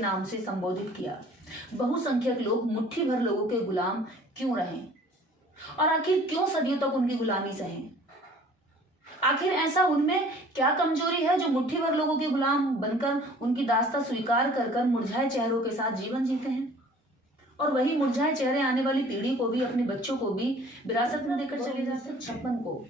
नाम से संबोधित किया। बहुसंख्यक लोग मुट्ठी भर लोगों के गुलाम क्यों रहें और आखिर क्यों सदियों तक उनकी गुलामी सहें? आखिर ऐसा उनमें क्या कमजोरी है जो मुट्ठी भर लोगों के गुलाम बनकर उनकी दास्तां स्वीकार कर कर मुरझाए चेहरों के साथ जीवन जीते हैं और वही मुरझाए चेहरे आने वाली पीढ़ी को भी, अपने बच्चों को भी विरासत में देकर चले जाते हैं। 1956 को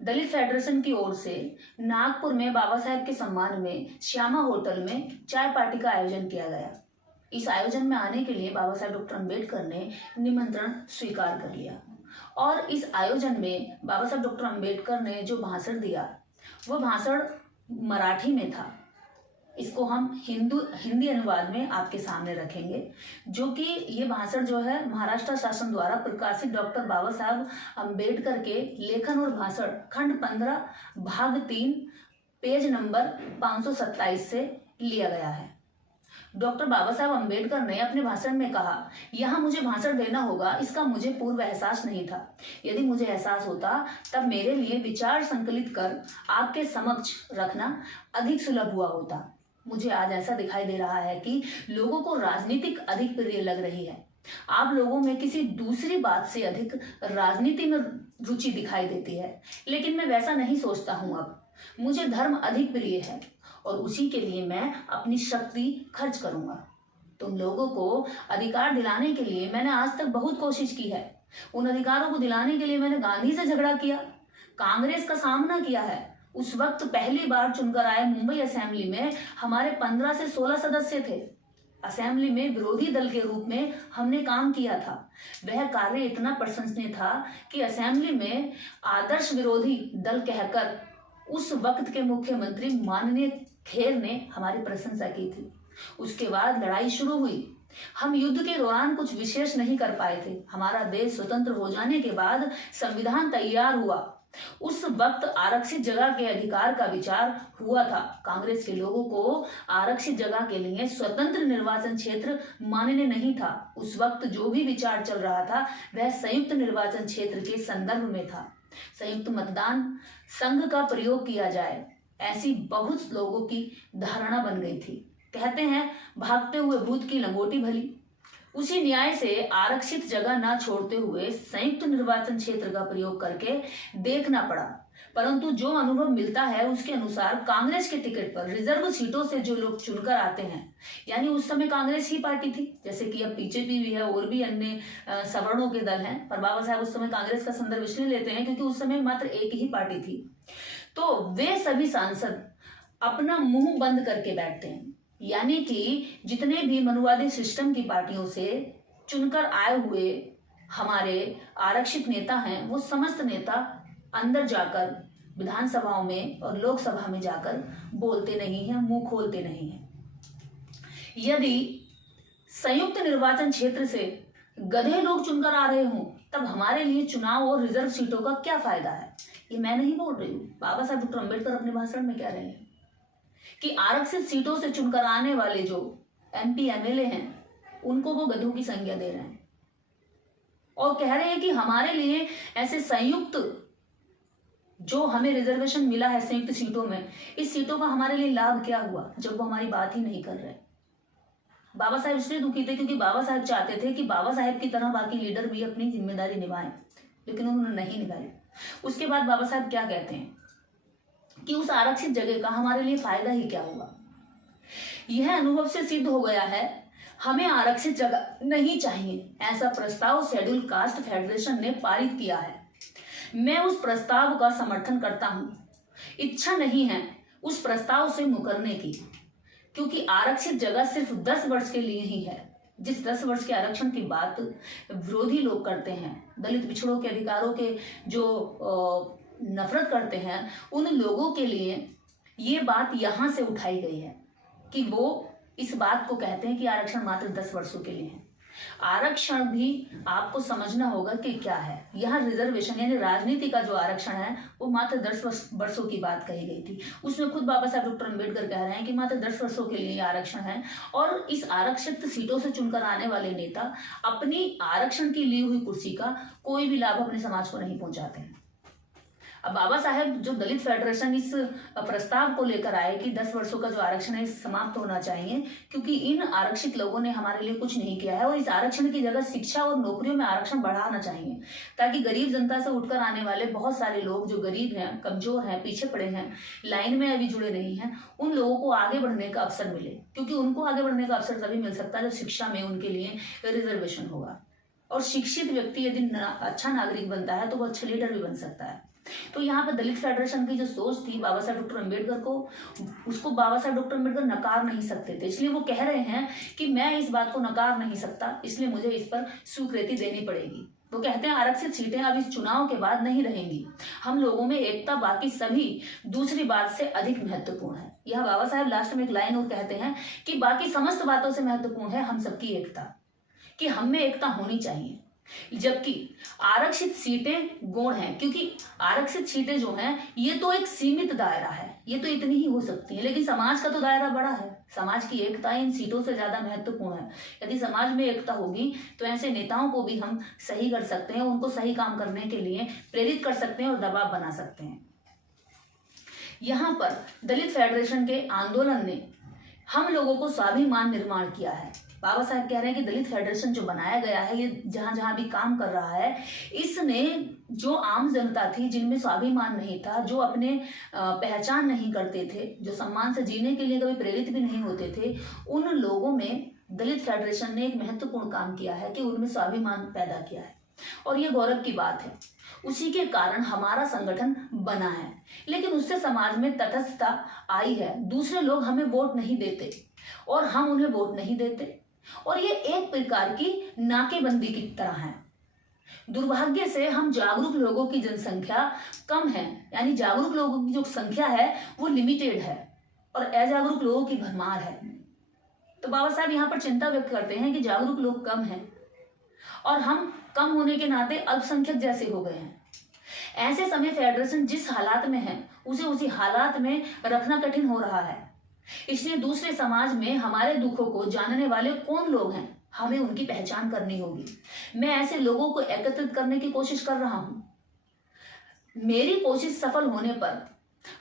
दलित फेडरेशन की ओर से नागपुर में बाबा साहेब के सम्मान में श्यामा होटल में चाय पार्टी का आयोजन किया गया। इस आयोजन में आने के लिए बाबा साहेब डॉक्टर अम्बेडकर ने निमंत्रण स्वीकार कर लिया और इस आयोजन में बाबा साहेब डॉक्टर अम्बेडकर ने जो भाषण दिया वो भाषण मराठी में था। इसको हम हिंदी अनुवाद में आपके सामने रखेंगे, जो कि ये भाषण जो है महाराष्ट्र शासन द्वारा प्रकाशित डॉक्टर बाबा साहब अम्बेडकर के लेखन और भाषण खंड 15 भाग 3 पेज नंबर 527 से लिया गया है। डॉक्टर बाबा साहब अम्बेडकर ने अपने भाषण में कहा, यहाँ मुझे भाषण देना होगा, इसका मुझे पूर्व एहसास नहीं था। यदि मुझे एहसास होता तब मेरे लिए विचार संकलित कर आपके समक्ष रखना अधिक सुलभ हुआ होता। मुझे आज ऐसा दिखाई दे रहा है कि लोगों को राजनीतिक अधिक प्रिय लग रही है। आप लोगों में किसी दूसरी बात से अधिक राजनीति में रुचि दिखाई देती है, लेकिन मैं वैसा नहीं सोचता हूँ। अब मुझे धर्म अधिक प्रिय है और उसी के लिए मैं अपनी शक्ति खर्च करूंगा। तुम लोगों को अधिकार दिलाने के लिए मैंने आज तक बहुत कोशिश की है। उन अधिकारों को दिलाने के लिए मैंने गांधी से झगड़ा किया, कांग्रेस का सामना किया है। उस वक्त पहली बार चुनकर आए मुंबई असेंबली में हमारे 15 से 16 सदस्य थे। असेंबली में विरोधी दल के रूप में हमने काम किया था। वह कार्य इतना प्रशंसनीय था कि असेंबली में आदर्श विरोधी दल कहकर उस वक्त के मुख्यमंत्री माननीय खेर ने हमारी प्रशंसा की थी। उसके बाद लड़ाई शुरू हुई। हम युद्ध के दौरान कुछ विशेष नहीं कर पाए थे। हमारा देश स्वतंत्र हो जाने के बाद संविधान तैयार हुआ। उस वक्त आरक्षित जगह के अधिकार का विचार हुआ था। कांग्रेस के लोगों को आरक्षित जगह के लिए स्वतंत्र निर्वाचन क्षेत्र मान्य नहीं था। उस वक्त जो भी विचार चल रहा था वह संयुक्त निर्वाचन क्षेत्र के संदर्भ में था। संयुक्त मतदान संघ का प्रयोग किया जाए, ऐसी बहुत लोगों की धारणा बन गई थी। कहते हैं भागते हुए भूत की लंगोटी भली। उसी न्याय से आरक्षित जगह ना छोड़ते हुए संयुक्त निर्वाचन क्षेत्र का प्रयोग करके देखना पड़ा। परंतु जो अनुभव मिलता है उसके अनुसार कांग्रेस के टिकट पर रिजर्व सीटों से जो लोग चुनकर आते हैं, यानी उस समय कांग्रेस ही पार्टी थी, जैसे कि अब बीजेपी भी है और भी अन्य सवर्णों के दल हैं, पर बाबा साहब उस समय कांग्रेस का संदर्भ इसलिए लेते हैं क्योंकि उस समय मात्र एक ही पार्टी थी। तो वे सभी सांसद अपना मुंह बंद करके बैठते हैं, यानी कि जितने भी मनुवादी सिस्टम की पार्टियों से चुनकर आए हुए हमारे आरक्षित नेता हैं, वो समस्त नेता अंदर जाकर विधानसभाओं में और लोकसभा में जाकर बोलते नहीं हैं, मुंह खोलते नहीं हैं। यदि संयुक्त निर्वाचन क्षेत्र से गधे लोग चुनकर आ रहे हों तब हमारे लिए चुनाव और रिजर्व सीटों का क्या फायदा है? ये मैं नहीं बोल रही हूँ, बाबा साहब डॉक्टर अम्बेडकर अपने भाषण में कह रहे हैं कि आरक्षित सीटों से चुनकर आने वाले जो एमपी एमएलए हैं उनको वो गधों की संज्ञा दे रहे हैं और कह रहे हैं कि हमारे लिए ऐसे संयुक्त जो हमें रिजर्वेशन मिला है संयुक्त सीटों में, इस सीटों का हमारे लिए लाभ क्या हुआ जब वो हमारी बात ही नहीं कर रहे। बाबा साहेब इसलिए दुखी थे क्योंकि बाबा साहेब चाहते थे कि बाबा साहेब की तरह बाकी लीडर भी अपनी जिम्मेदारी निभाएं, लेकिन उन्होंने नहीं निभाई। उसके बाद बाबा साहेब क्या कहते हैं कि उस आरक्षित जगह का हमारे लिए फायदा ही क्या होगा। यह अनुभव से सिद्ध हो गया है, हमें आरक्षित जगह नहीं चाहिए। ऐसा प्रस्ताव शेड्यूल कास्ट फेडरेशन ने पारित किया है। मैं उस प्रस्ताव का समर्थन करता हूं। इच्छा नहीं है उस प्रस्ताव से मुकरने की, क्योंकि आरक्षित जगह सिर्फ 10 वर्ष के लिए ही है। जिस 10 वर्ष के आरक्षण की बात विरोधी लोग करते हैं, दलित पिछड़ों के अधिकारों के जो नफरत करते हैं, उन लोगों के लिए ये बात यहाँ से उठाई गई है कि वो इस बात को कहते हैं कि आरक्षण मात्र 10 वर्षों के लिए है। आरक्षण भी आपको समझना होगा कि क्या है। यहाँ रिजर्वेशन यानी राजनीति का जो आरक्षण है वो मात्र 10 वर्षों की बात कही गई थी। उसमें खुद बाबा साहब डॉक्टर अम्बेडकर कह रहे हैं कि मात्र 10 वर्षों के लिए आरक्षण है और इस आरक्षित सीटों से चुनकर आने वाले नेता अपनी आरक्षण की ली हुई कुर्सी का कोई भी लाभ अपने समाज को नहीं पहुंचाते हैं। अब बाबा साहेब जो दलित फेडरेशन इस प्रस्ताव को लेकर आए कि 10 वर्षों का जो आरक्षण है समाप्त होना चाहिए, क्योंकि इन आरक्षित लोगों ने हमारे लिए कुछ नहीं किया है और इस आरक्षण की जगह शिक्षा और नौकरियों में आरक्षण बढ़ाना चाहिए, ताकि गरीब जनता से उठकर आने वाले बहुत सारे लोग जो गरीब हैं, कमजोर हैं, पीछे पड़े हैं, लाइन में अभी जुड़े नहीं हैं, उन लोगों को आगे बढ़ने का अवसर मिले, क्योंकि उनको आगे बढ़ने का अवसर तभी मिल सकता है जब शिक्षा में उनके लिए रिजर्वेशन होगा। और शिक्षित व्यक्ति यदि अच्छा नागरिक बनता है तो वो अच्छा लीडर भी बन सकता है। तो यहाँ पर दलित फेडरेशन की जो सोच थी बाबा साहब डॉक्टर अम्बेडकर को, उसको बाबा साहब डॉक्टर अम्बेडकर नकार नहीं सकते थे, इसलिए वो कह रहे हैं कि मैं इस बात को नकार नहीं सकता, इसलिए मुझे इस पर स्वीकृति देनी पड़ेगी। वो कहते हैं आरक्षित सीटें अब इस चुनाव के बाद नहीं रहेंगी, हम लोगों में एकता बाकी सभी दूसरी बात से अधिक महत्वपूर्ण है। यह बाबा साहब लास्ट में एक लाइन और कहते हैं कि बाकी समस्त बातों से महत्वपूर्ण है हम सबकी एकता, कि हम में एकता होनी चाहिए। जबकि आरक्षित सीटें गौण हैं, क्योंकि आरक्षित सीटें जो हैं ये तो एक सीमित दायरा है, ये तो इतनी ही हो सकती है, लेकिन समाज का तो दायरा बड़ा है, समाज की एकता इन सीटों से ज्यादा महत्वपूर्ण है। यदि समाज में एकता होगी तो ऐसे नेताओं को भी हम सही कर सकते हैं, उनको सही काम करने के लिए प्रेरित कर सकते हैं और दबाव बना सकते हैं। यहाँ पर दलित फेडरेशन के आंदोलन ने हम लोगों को स्वाभिमान निर्माण किया है। बाबा साहब कह रहे हैं कि दलित फेडरेशन जो बनाया गया है, ये जहां जहां भी काम कर रहा है, इसने जो आम जनता थी जिनमें स्वाभिमान नहीं था, जो अपने पहचान नहीं करते थे, जो सम्मान से जीने के लिए कभी प्रेरित भी नहीं होते थे, उन लोगों में दलित फेडरेशन ने एक महत्वपूर्ण काम किया है कि उनमें स्वाभिमान पैदा किया है, और ये गौरव की बात है। उसी के कारण हमारा संगठन बना है, लेकिन उससे समाज में तटस्थता आई है। दूसरे लोग हमें वोट नहीं देते और हम उन्हें वोट नहीं देते, और ये एक प्रकार की नाकेबंदी की तरह है। दुर्भाग्य से हम जागरूक लोगों की जनसंख्या कम है, यानी जागरूक लोगों की जो संख्या है वो लिमिटेड है और अजागरूक लोगों की भरमार है। तो बाबा साहब यहाँ पर चिंता व्यक्त करते हैं कि जागरूक लोग कम हैं और हम कम होने के नाते अल्पसंख्यक जैसे हो गए हैं। ऐसे समय फेडरेशन जिस हालात में है उसे उसी हालात में रखना कठिन हो रहा है, इसलिए दूसरे समाज में हमारे दुखों को जानने वाले कौन लोग हैं, हमें उनकी पहचान करनी होगी। मैं ऐसे लोगों को एकत्रित करने की कोशिश कर रहा हूं। मेरी कोशिश सफल होने पर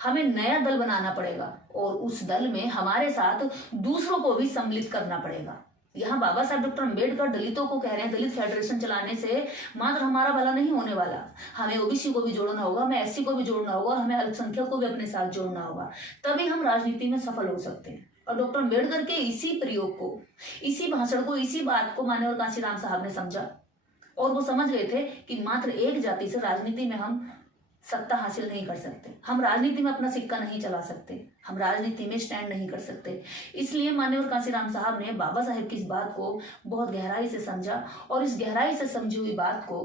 हमें नया दल बनाना पड़ेगा और उस दल में हमारे साथ दूसरों को भी सम्मिलित करना पड़ेगा। यहाँ बाबा साहब डॉक्टर अम्बेडकर दलितों को कह रहे हैं दलित फेडरेशन चलाने से मात्र हमारा भला नहीं होने वाला, हमें ओबीसी को भी जोड़ना होगा, हमें एससी को भी जोड़ना होगा, हमें अल्पसंख्यक को भी अपने साथ जोड़ना होगा, तभी हम राजनीति में सफल हो सकते हैं। और डॉक्टर अम्बेडकर के इसी प्रयोग को, इसी भाषण को, इसी बात को माननीय कांशीराम साहब ने समझा और वो समझ गए थे कि मात्र एक जाति से राजनीति में हम सत्ता हासिल नहीं कर सकते, हम राजनीति में अपना सिक्का नहीं चला सकते, हम राजनीति में स्टैंड नहीं कर सकते। इसलिए माननीय कांशीराम साहब ने बाबा साहेब की इस बात को बहुत गहराई से समझा और इस गहराई से समझी हुई बात को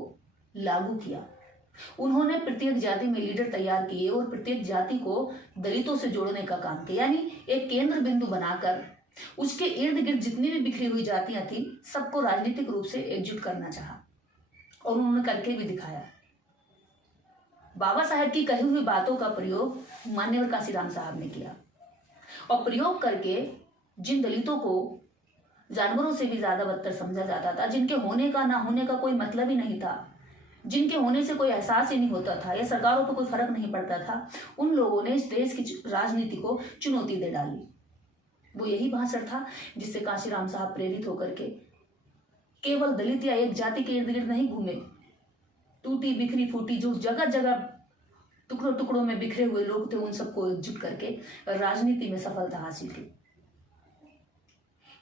लागू किया। उन्होंने प्रत्येक जाति में लीडर तैयार किए और प्रत्येक जाति को दलितों से जोड़ने का काम किया, यानी एक केंद्र बिंदु बनाकर उसके इर्द गिर्द जितनी भी बिखरी हुई जातियां थी सबको राजनीतिक रूप से एकजुट करना चाहा और उन्होंने करके भी दिखाया। बाबा साहेब की कही हुई बातों का प्रयोग माननीय कांशीराम साहब ने किया और प्रयोग करके जिन दलितों को जानवरों से भी ज्यादा बदतर समझा जाता था, जिनके होने का ना होने का कोई मतलब ही नहीं था, जिनके होने से कोई एहसास ही नहीं होता था या सरकारों को कोई फर्क नहीं पड़ता था, उन लोगों ने इस देश की राजनीति को चुनौती दे डाली। वो यही भाषण था जिससे कांशीराम साहब प्रेरित होकर के केवल दलित या एक जाति के इर्द गिर्द नहीं घूमे, टूटी बिखरी फूटी जो जगह जगह टुकड़ों टुकड़ों में बिखरे हुए लोग थे उन सबको एकजुट करके राजनीति में सफलता हासिल की।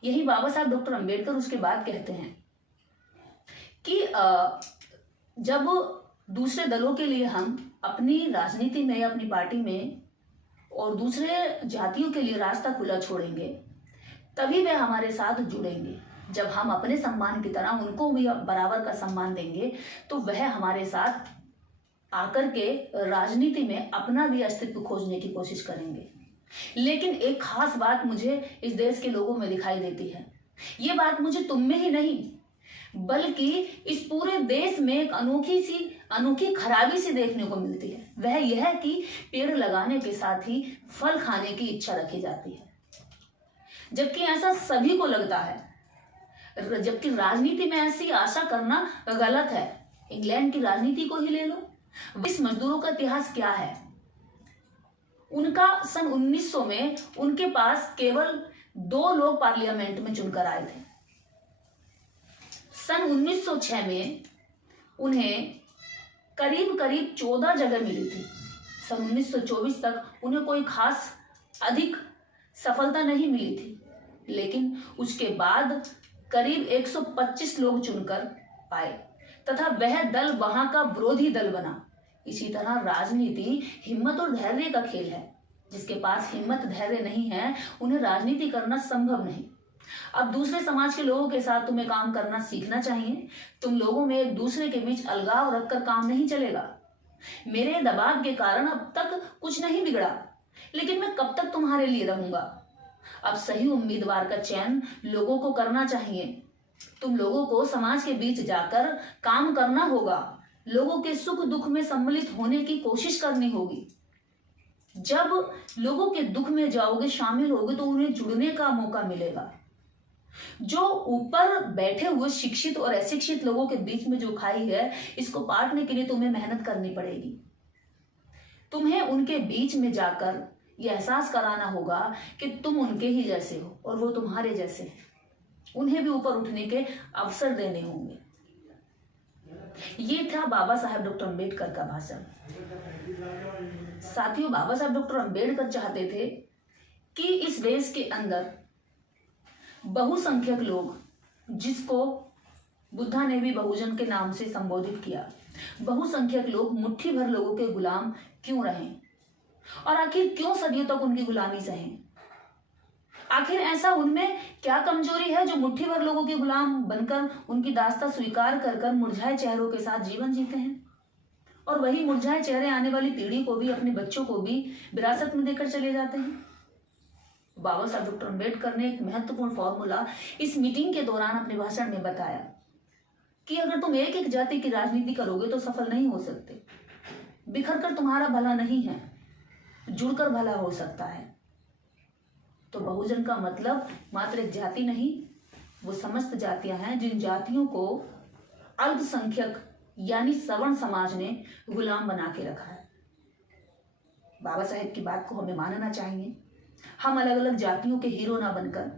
यही बाबा साहब डॉक्टर अम्बेडकर उसके बाद कहते हैं कि जब दूसरे दलों के लिए हम अपनी राजनीति में, अपनी पार्टी में और दूसरे जातियों के लिए रास्ता खुला छोड़ेंगे तभी वे हमारे साथ जुड़ेंगे। जब हम अपने सम्मान की तरह उनको भी बराबर का सम्मान देंगे तो वह हमारे साथ आकर के राजनीति में अपना भी अस्तित्व खोजने की कोशिश करेंगे। लेकिन एक खास बात मुझे इस देश के लोगों में दिखाई देती है, ये बात मुझे तुम में ही नहीं बल्कि इस पूरे देश में एक अनोखी खराबी सी देखने को मिलती है। वह यह कि पेड़ लगाने के साथ ही फल खाने की इच्छा रखी जाती है, जबकि ऐसा सभी को लगता है, जबकि राजनीति में ऐसी आशा करना गलत है। इंग्लैंड की राजनीति को ही ले लो, इस मजदूरों का इतिहास क्या है? उनका सन 1900 में उनके पास केवल 2 लोग पार्लियामेंट में चुनकर आए थे। सन 1906 में उन्हें करीब करीब 14 जगह मिली थी। सन 1924 तक उन्हें कोई खास अधिक सफलता नहीं मिली थी, लेकिन उसके बाद करीब 125 लोग चुनकर पाए तथा वह दल वहां का विरोधी दल बना। इसी तरह राजनीति हिम्मत और धैर्य का खेल है। जिसके पास हिम्मत धैर्य नहीं है, उन्हें राजनीति करना संभव नहीं। अब दूसरे समाज के लोगों के साथ तुम्हें काम करना सीखना चाहिए। तुम लोगों में एक दूसरे के बीच अलगाव रखकर काम नहीं चलेगा। मेरे दबाव के कारण अब तक कुछ नहीं बिगड़ा, लेकिन मैं कब तक तुम्हारे लिए रहूंगा? अब सही उम्मीदवार का चयन लोगों को करना चाहिए। तुम लोगों को समाज के बीच जाकर काम करना होगा। लोगों के सुख दुख में सम्मिलित होने की कोशिश करनी होगी। जब लोगों के दुख में जाओगे, शामिल होगे, तो उन्हें जुड़ने का मौका मिलेगा। जो ऊपर बैठे हुए शिक्षित और अशिक्षित लोगों के बीच में जो खाई है, इसको पाटने के लिए तुम्हें मेहनत करनी पड़ेगी। तुम्हें उनके बीच में जाकर यह एहसास कराना होगा कि तुम उनके ही जैसे हो और वो तुम्हारे जैसे हैं। उन्हें भी ऊपर उठने के अवसर देने होंगे। ये था बाबा साहब डॉक्टर अम्बेडकर का भाषण। साथियों, बाबा साहब डॉक्टर अम्बेडकर चाहते थे कि इस देश के अंदर बहुसंख्यक लोग, जिसको बुद्धा ने भी बहुजन के नाम से संबोधित किया, बहुसंख्यक लोग मुट्ठी भर लोगों के गुलाम क्यों रहें और आखिर क्यों सदियों तक उनकी गुलामी सहें? आखिर ऐसा उनमें क्या कमजोरी है जो मुट्ठी भर लोगों के गुलाम बनकर उनकी दास्तां स्वीकार कर कर मुरझाए चेहरों के साथ जीवन जीते हैं और वही मुरझाए चेहरे आने वाली पीढ़ी को भी, अपने बच्चों को भी विरासत में देकर चले जाते हैं? बाबा साहब डॉक्टर अम्बेडकर ने एक महत्वपूर्ण फॉर्मूला इस मीटिंग के दौरान अपने भाषण में बताया कि अगर तुम एक एक जाति की राजनीति करोगे तो सफल नहीं हो सकते। बिखर कर तुम्हारा भला नहीं है, जुड़कर भला हो सकता है। तो बहुजन का मतलब मात्र एक जाति नहीं, वो समस्त जातियां हैं जिन जातियों को अल्पसंख्यक यानी सवर्ण समाज ने गुलाम बना के रखा है। बाबा साहेब की बात को हमें मानना चाहिए। हम अलग अलग जातियों के हीरो ना बनकर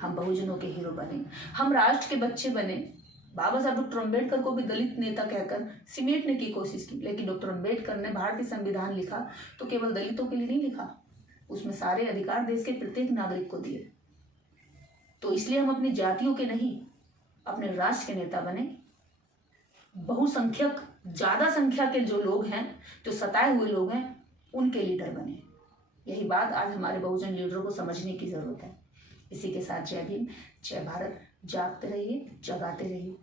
हम बहुजनों के हीरो बने, हम राष्ट्र के बच्चे बने। बाबा साहब डॉक्टर अम्बेडकर को भी दलित नेता कहकर सिमेटने की कोशिश की, लेकिन डॉक्टर अम्बेडकर ने भारतीय संविधान लिखा तो केवल दलितों के लिए नहीं लिखा, उसमें सारे अधिकार देश के प्रत्येक नागरिक को दिए। तो इसलिए हम अपनी जातियों के नहीं, अपने राष्ट्र के नेता बने। बहुसंख्यक, ज्यादा संख्या के जो लोग हैं, जो सताए हुए लोग हैं, उनके लीडर बने। यही बात आज हमारे बहुजन लीडरों को समझने की जरूरत है। इसी के साथ जय भीम, जय भारत। जागते रहिए, जगाते रहिए।